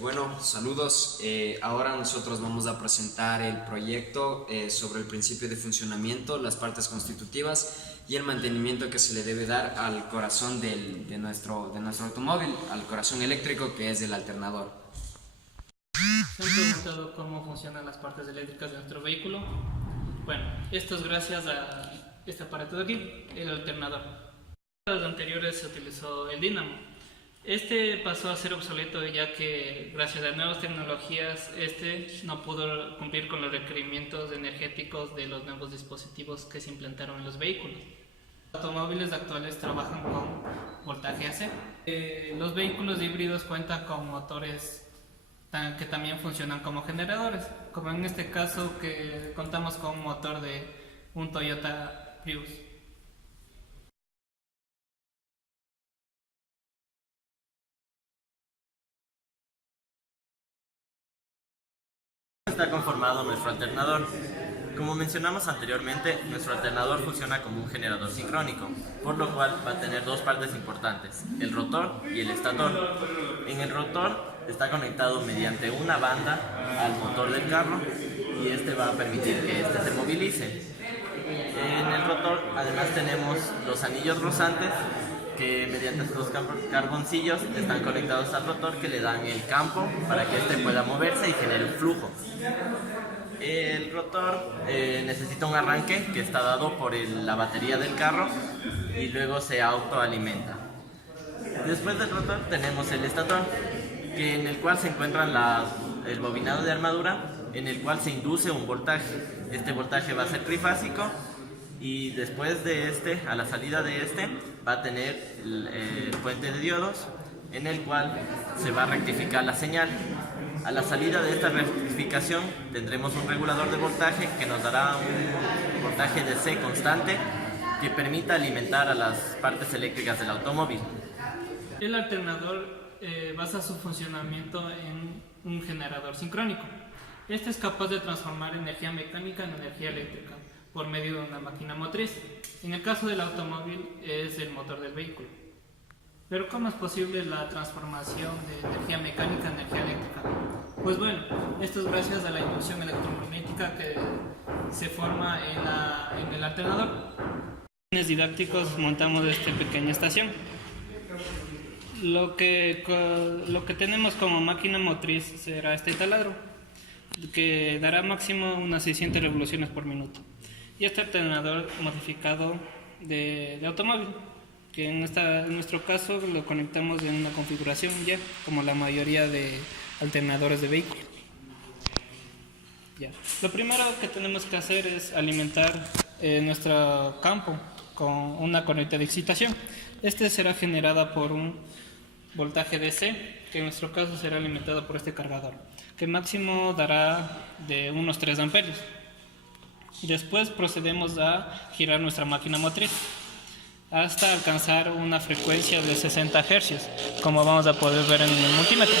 Bueno, saludos. Ahora nosotros vamos a presentar el proyecto sobre el principio de funcionamiento, las partes constitutivas y el mantenimiento que se le debe dar al corazón de nuestro automóvil, al corazón eléctrico que es el alternador. ¿Se han preguntado cómo funcionan las partes eléctricas de nuestro vehículo? Bueno, esto es gracias a este aparato de aquí, el alternador. En los anteriores se utilizó el dínamo. Este pasó a ser obsoleto ya que gracias a nuevas tecnologías este no pudo cumplir con los requerimientos energéticos de los nuevos dispositivos que se implantaron en los vehículos. Los automóviles actuales trabajan con voltaje AC. Los vehículos híbridos cuentan con motores que también funcionan como generadores, como en este caso que contamos con un motor de un Toyota Prius. Está conformado nuestro alternador. Como mencionamos anteriormente, nuestro alternador funciona como un generador sincrónico, por lo cual va a tener dos partes importantes, el rotor y el estator. En el rotor está conectado mediante una banda al motor del carro y este va a permitir que este se movilice. En el rotor además tenemos los anillos rozantes que mediante estos carboncillos están conectados al rotor que le dan el campo para que éste pueda moverse y genere un flujo. El rotor necesita un arranque que está dado por la batería del carro y luego se autoalimenta. Después del rotor tenemos el estator, en el cual se encuentra el bobinado de armadura, en el cual se induce un voltaje. Este voltaje va a ser trifásico y después de a la salida de va a tener el puente de diodos, en el cual se va a rectificar la señal. A la salida de esta rectificación tendremos un regulador de voltaje que nos dará un voltaje DC constante que permita alimentar a las partes eléctricas del automóvil. El alternador basa su funcionamiento en un generador sincrónico. Este es capaz de transformar energía mecánica en energía eléctrica por medio de una máquina motriz. En el caso del automóvil es el motor del vehículo. Pero ¿cómo es posible la transformación de energía mecánica en energía eléctrica? Pues bueno, esto es gracias a la inducción electromagnética que se forma en el alternador. En fines didácticos montamos esta pequeña estación. Lo que tenemos como máquina motriz será este taladro, que dará máximo unas 600 revoluciones por minuto. Y este alternador modificado de automóvil, que en nuestro caso lo conectamos en una configuración ya, como la mayoría de alternadores de vehículos. Ya. Lo primero que tenemos que hacer es alimentar nuestro campo con una corriente de excitación. Este será generada por un voltaje DC, que en nuestro caso será alimentado por este cargador, que máximo dará de unos 3 amperios. Después procedemos a girar nuestra máquina motriz hasta alcanzar una frecuencia de 60 Hz, como vamos a poder ver en el multímetro.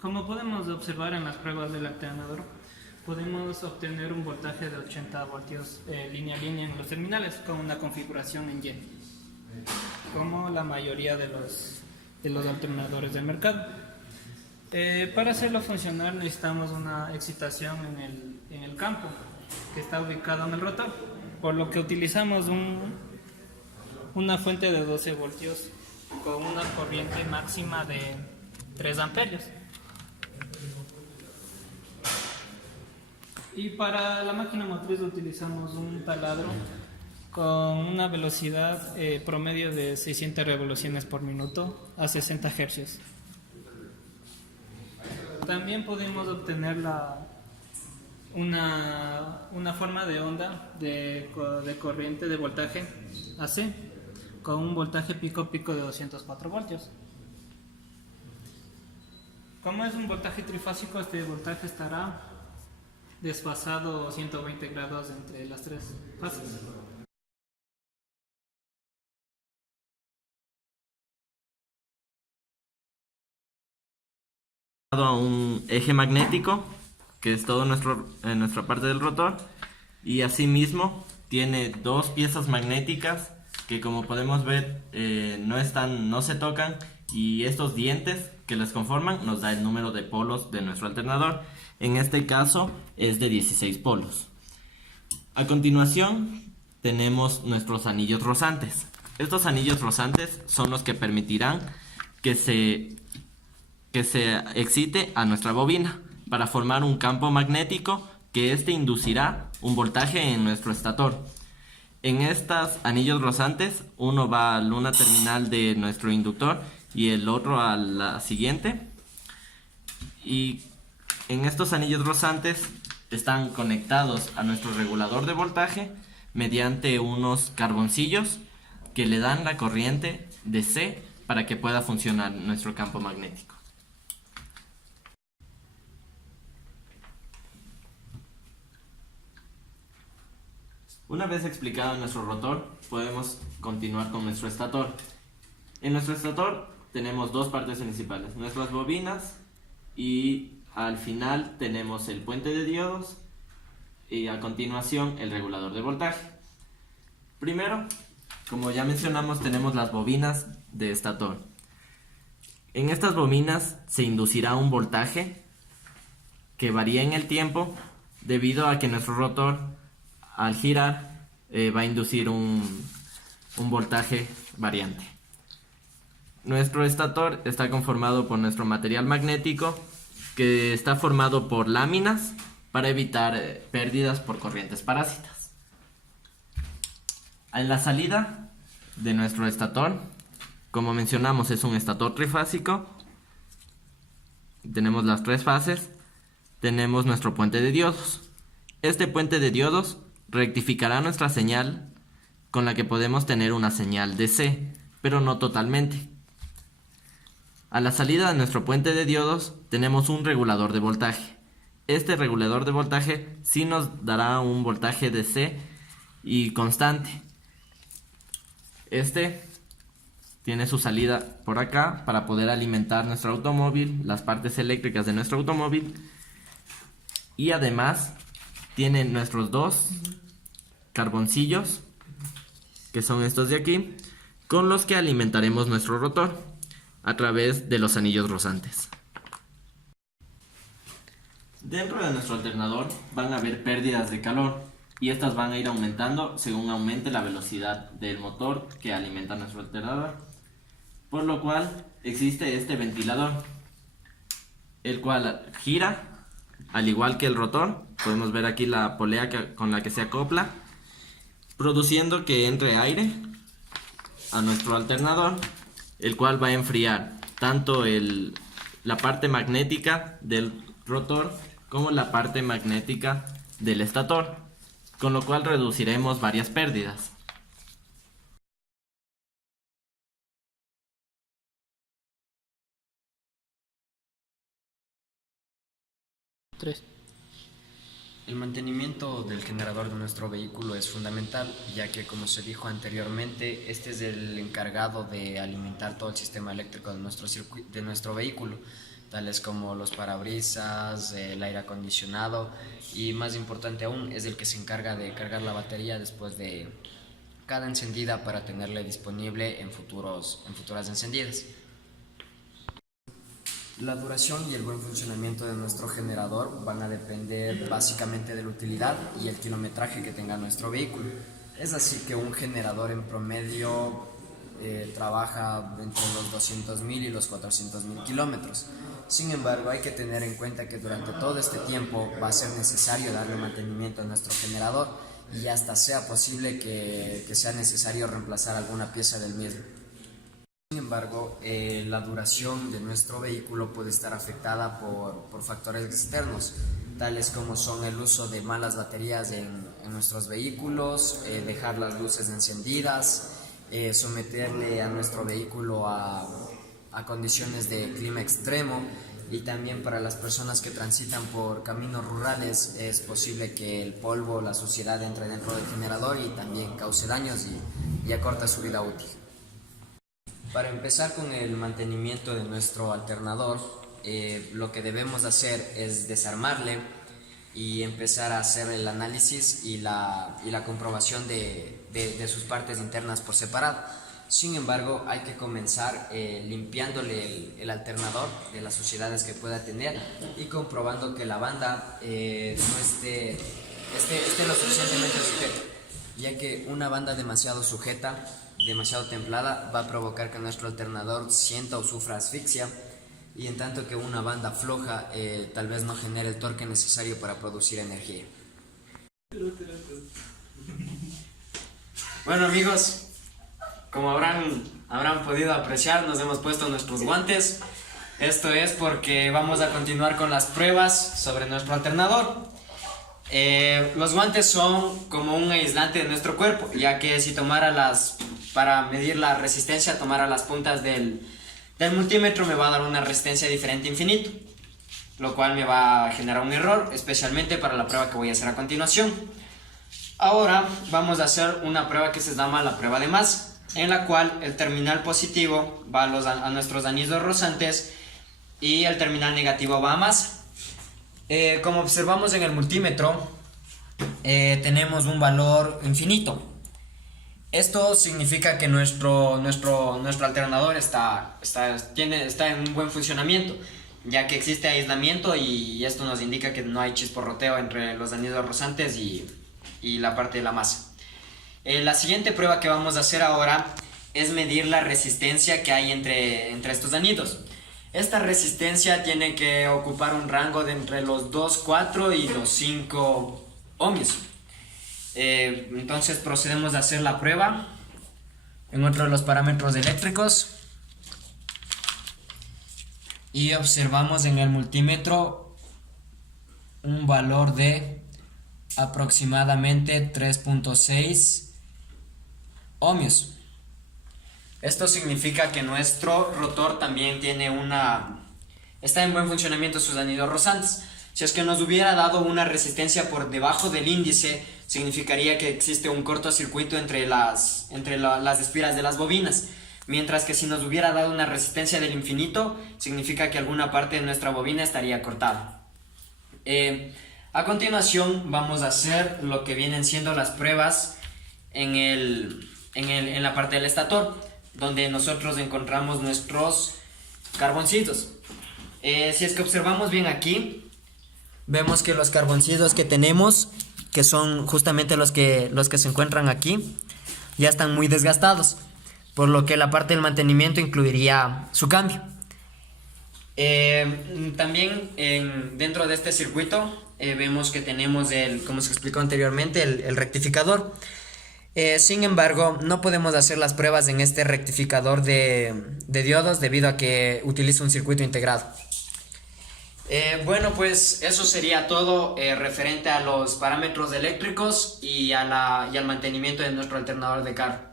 Como podemos observar en las pruebas del alternador, podemos obtener un voltaje de 80 voltios línea a línea en los terminales con una configuración en Y, como la mayoría de los alternadores del mercado. Para hacerlo funcionar necesitamos una excitación en el campo que está ubicado en el rotor, por lo que utilizamos una fuente de 12 voltios con una corriente máxima de 3 amperios. Y para la máquina motriz utilizamos un taladro con una velocidad promedio de 600 revoluciones por minuto a 60 Hz. También podemos obtener una forma de onda de corriente de voltaje AC con un voltaje pico de 204 voltios. Como es un voltaje trifásico, este voltaje estará desfasado 120 grados entre las tres fases. A un eje magnético, que es todo nuestra parte del rotor, y asimismo tiene dos piezas magnéticas que, como podemos ver, no se tocan, y estos dientes que las conforman nos da el número de polos de nuestro alternador. En este caso es de 16 polos. A continuación tenemos nuestros anillos rozantes. Estos anillos rozantes son los que permitirán que se excite a nuestra bobina para formar un campo magnético que inducirá un voltaje en nuestro estator. En estos anillos rozantes, uno va a una terminal de nuestro inductor y el otro a la siguiente. Y en estos anillos rozantes están conectados a nuestro regulador de voltaje mediante unos carboncillos que le dan la corriente DC para que pueda funcionar nuestro campo magnético. Una vez explicado nuestro rotor, podemos continuar con nuestro estator. En nuestro estator tenemos dos partes principales, nuestras bobinas, y al final tenemos el puente de diodos y a continuación el regulador de voltaje. Primero, como ya mencionamos, tenemos las bobinas de estator. En estas bobinas se inducirá un voltaje que varía en el tiempo debido a que nuestro rotor, al girar, va a inducir un voltaje variante. Nuestro estator está conformado por nuestro material magnético, que está formado por láminas para evitar pérdidas por corrientes parásitas. En la salida de nuestro estator, como mencionamos, es un estator trifásico. Tenemos las tres fases. Tenemos nuestro puente de diodos. Este puente de diodos rectificará nuestra señal, con la que podemos tener una señal DC, pero no totalmente. A la salida de nuestro puente de diodos tenemos un regulador de voltaje. Este regulador de voltaje sí nos dará un voltaje DC y constante. Este tiene su salida por acá para poder alimentar nuestro automóvil, las partes eléctricas de nuestro automóvil, y además tiene nuestros dos carboncillos, que son estos de aquí, con los que alimentaremos nuestro rotor a través de los anillos rozantes. Dentro de nuestro alternador van a haber pérdidas de calor, y estas van a ir aumentando según aumente la velocidad del motor que alimenta nuestro alternador, por lo cual existe este ventilador, el cual gira al igual que el rotor. Podemos ver aquí la polea con la que se acopla, produciendo que entre aire a nuestro alternador, el cual va a enfriar tanto la parte magnética del rotor como la parte magnética del estator, con lo cual reduciremos varias pérdidas. El mantenimiento del generador de nuestro vehículo es fundamental, ya que, como se dijo anteriormente, este es el encargado de alimentar todo el sistema eléctrico de nuestro vehículo, tales como los parabrisas, el aire acondicionado, y más importante aún, es el que se encarga de cargar la batería después de cada encendida para tenerla disponible en futuras encendidas. La duración y el buen funcionamiento de nuestro generador van a depender básicamente de la utilidad y el kilometraje que tenga nuestro vehículo. Es así que un generador en promedio trabaja entre los 200.000 y los 400.000 kilómetros. Sin embargo, hay que tener en cuenta que durante todo este tiempo va a ser necesario darle mantenimiento a nuestro generador, y hasta sea posible que sea necesario reemplazar alguna pieza del mismo. Sin embargo, la duración de nuestro vehículo puede estar afectada por factores externos, tales como son el uso de malas baterías en nuestros vehículos, dejar las luces encendidas, someterle a nuestro vehículo a condiciones de clima extremo, y también para las personas que transitan por caminos rurales es posible que el polvo, la suciedad entre dentro del generador y también cause daños y acorta su vida útil. Para empezar con el mantenimiento de nuestro alternador, lo que debemos hacer es desarmarle y empezar a hacer el análisis y la comprobación de sus partes internas por separado. Sin embargo, hay que comenzar limpiándole el alternador de las suciedades que pueda tener y comprobando que la banda no esté lo suficientemente sujeta, ya que una banda demasiado sujeta, demasiado templada, va a provocar que nuestro alternador sienta o sufra asfixia, y en tanto que una banda floja tal vez no genere el torque necesario para producir energía. Bueno amigos, como habrán podido apreciar, nos hemos puesto nuestros guantes. Esto es porque vamos a continuar con las pruebas sobre nuestro alternador. Los guantes son como un aislante de nuestro cuerpo, ya que si para medir la resistencia, tomara las puntas del multímetro, me va a dar una resistencia diferente infinito, lo cual me va a generar un error, especialmente para la prueba que voy a hacer a continuación. Ahora vamos a hacer una prueba que se llama la prueba de masa, en la cual el terminal positivo va a nuestros anillos rozantes y el terminal negativo va a masa. Como observamos en el multímetro, tenemos un valor infinito. Esto significa que nuestro alternador está en un buen funcionamiento, ya que existe aislamiento y esto nos indica que no hay chisporroteo entre los anillos rozantes y la parte de la masa. La siguiente prueba que vamos a hacer ahora es medir la resistencia que hay entre estos anillos. Esta resistencia tiene que ocupar un rango de entre los 2,4 y los 5 ohmios. Entonces procedemos a hacer la prueba en otro de los parámetros eléctricos y observamos en el multímetro un valor de aproximadamente 3,6 ohmios. Esto significa que nuestro rotor también está en buen funcionamiento sus anillos rozantes. Si es que nos hubiera dado una resistencia por debajo del índice, significaría que existe un cortocircuito entre las espiras de las bobinas. Mientras que si nos hubiera dado una resistencia del infinito, significa que alguna parte de nuestra bobina estaría cortada. A continuación vamos a hacer lo que vienen siendo las pruebas en la parte del estator, donde nosotros encontramos nuestros carboncitos. Si es que observamos bien aquí, vemos que los carboncitos que tenemos, que son justamente los que se encuentran aquí, ya están muy desgastados, por lo que la parte del mantenimiento incluiría su cambio. También dentro de este circuito vemos que tenemos como se explicó anteriormente, el rectificador. Sin embargo, no podemos hacer las pruebas en este rectificador de diodos debido a que utiliza un circuito integrado. Bueno, pues eso sería todo referente a los parámetros eléctricos y al mantenimiento de nuestro alternador de carro.